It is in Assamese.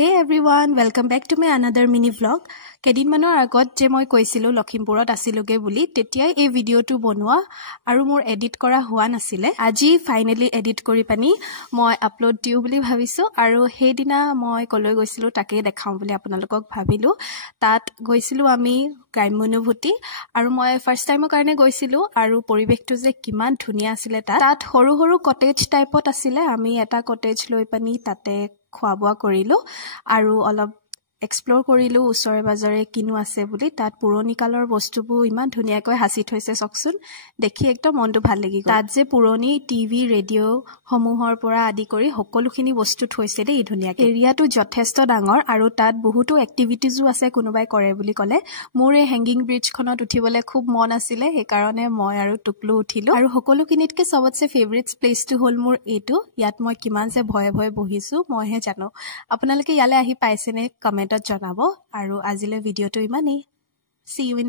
Hey everyone, welcome back to my another mini vlog. Kedin manor agot je moi koisilu Lakhimpurot asiluge buli tetia ei video tu bonwa aru mor edit kora hua nasile. Aji finally edit kori pani moi upload diu buli bhabisu aru hedina moi koloi goisilu take dekham buli apnalokok bhabilu. Tat goisilu ami গ্ৰাম্যনুভূতি আৰু মই ফাৰ্স্ট টাইমৰ কাৰণে গৈছিলো আৰু পৰিবেশটো যে কিমান ধুনিয়া আছিল তাত সৰু সৰু কটেজ টাইপত আছিল আমি এটা কটেজ লৈ পানি তাতে খোৱাবোৱা কৰিলো আৰু অলপ এক্সপ্লোৰ কৰিলো উছৰে বাজাৰে কিনো আছে বুলি তাত পুৰণি কালৰ বস্তুবোৰ ইমান ধুনিয়াকৈ হাসি থৈছে সকচোন দেখি একদম মনটো ভাল লাগি গল তাত যে পুৰণি টিভি ৰেডিঅ' সমূহৰ পৰা আদি কৰি সকলোখিনি বস্তু থৈছে দেই ধুনিয়া এৰিয়াটো যথেষ্ট ডাঙৰ আৰু তাত বহুতো এক্টিভিটিজও আছে কোনোবাই কৰে বুলি ক'লে মোৰ এই হেংগিং ব্ৰিজখনত উঠিবলৈ খুব মন আছিল সেই কাৰণে মই আৰু টুকলু উঠিলো আৰু সকলোখিনিতকে সবতছে ফেভাৰিট প্লেসটো হল মোৰ এইটো ইয়াত মই কিমান যে ভয়ে ভয়ে বহিছো মইহে জানো আপোনালোকে ইয়ালে আহি পাইছেনে কমেন্টত জনাব আৰু আজিলৈ ভিডিওটো ইমানেই see you in